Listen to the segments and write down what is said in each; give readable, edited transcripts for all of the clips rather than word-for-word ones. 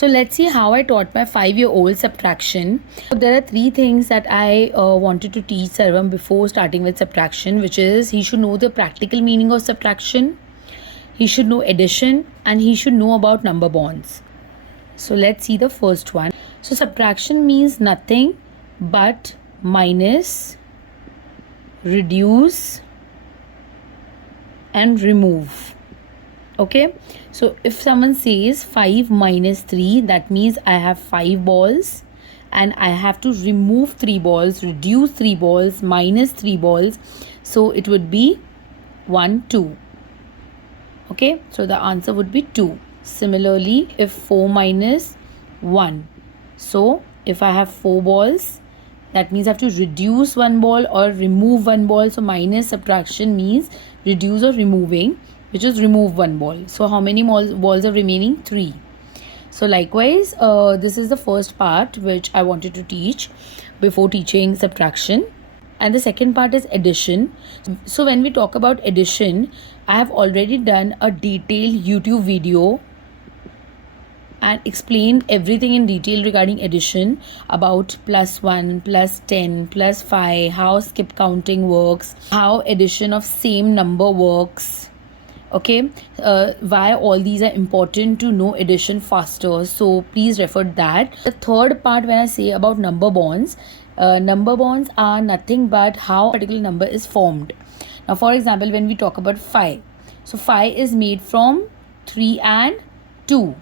So let's see how I taught my 5-year-old subtraction. So there are 3 things that I wanted to teach Sarvam before starting with subtraction, which is he should know the practical meaning of subtraction, he should know addition, and he should know about number bonds. So let's see the first one. So subtraction means nothing but minus, reduce, and remove. Okay, so if someone says 5 minus 3, that means I have 5 balls and I have to remove 3 balls, reduce 3 balls, minus 3 balls. So it would be 1, 2. Okay, so the answer would be 2. Similarly, if 4 minus 1, so if I have 4 balls, that means I have to reduce 1 ball or remove 1 ball. So minus subtraction means reduce or removing, which is remove 1 ball. So how many balls are remaining? 3. So likewise, this is the first part which I wanted to teach before teaching subtraction. And the second part is addition. So when we talk about addition, I have already done a detailed YouTube video and explained everything in detail regarding addition, about +1, +10, +5, how skip counting works, how addition of same number works. Okay, why all these are important to know addition faster. So please refer that. The third part, when I say about number bonds are nothing but how a particular number is formed. Now for example, when we talk about 5, so 5 is made from 3 and 2.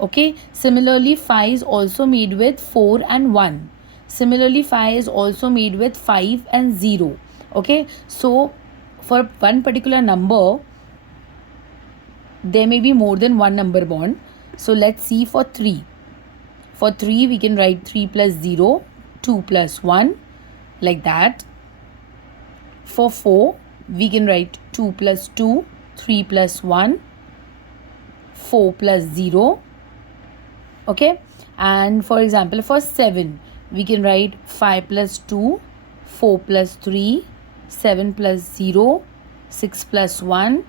Okay, similarly 5 is also made with 4 and 1. Similarly 5 is also made with 5 and 0. Okay, so for one particular number there may be more than one number bond. So let's see for 3. For 3 we can write 3 plus 0, 2 plus 1, like that. For 4 we can write 2 plus 2, 3 plus 1, 4 plus 0. Okay, and for example for 7 we can write 5 plus 2, 4 plus 3, 7 plus 0, 6 plus 1,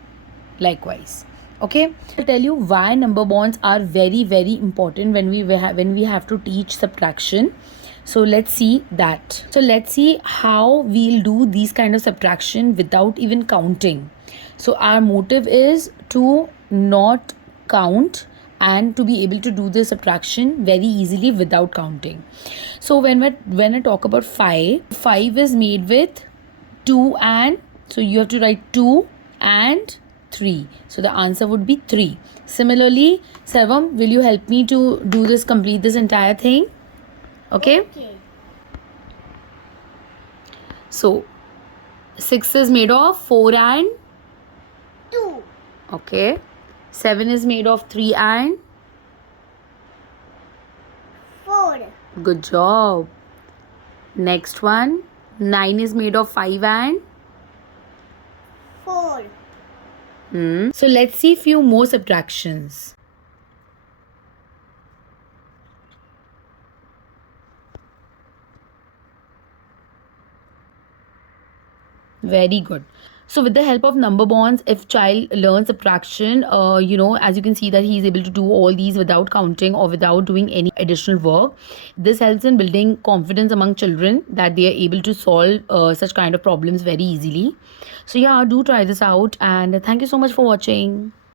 likewise. Okay, I'll tell you why number bonds are very important when we have to teach subtraction. So let's see that. So let's see how we'll do these kind of subtraction without even counting. So our motive is to not count and to be able to do the subtraction very easily without counting. So when I talk about 5 is made with 2 and, so you have to write 2 and 3. So the answer would be 3. Similarly, Sarvam, will you help me to do this, complete this entire thing? Okay. So 6 is made of 4 and 2. Okay. 7 is made of 3 and 4. Good job. Next one, 9 is made of 5 and 4. So let's see few more subtractions. Very good. So with the help of number bonds, if child learns subtraction, as you can see that he is able to do all these without counting or without doing any additional work. This helps in building confidence among children that they are able to solve such kind of problems very easily. So yeah, do try this out, and thank you so much for watching.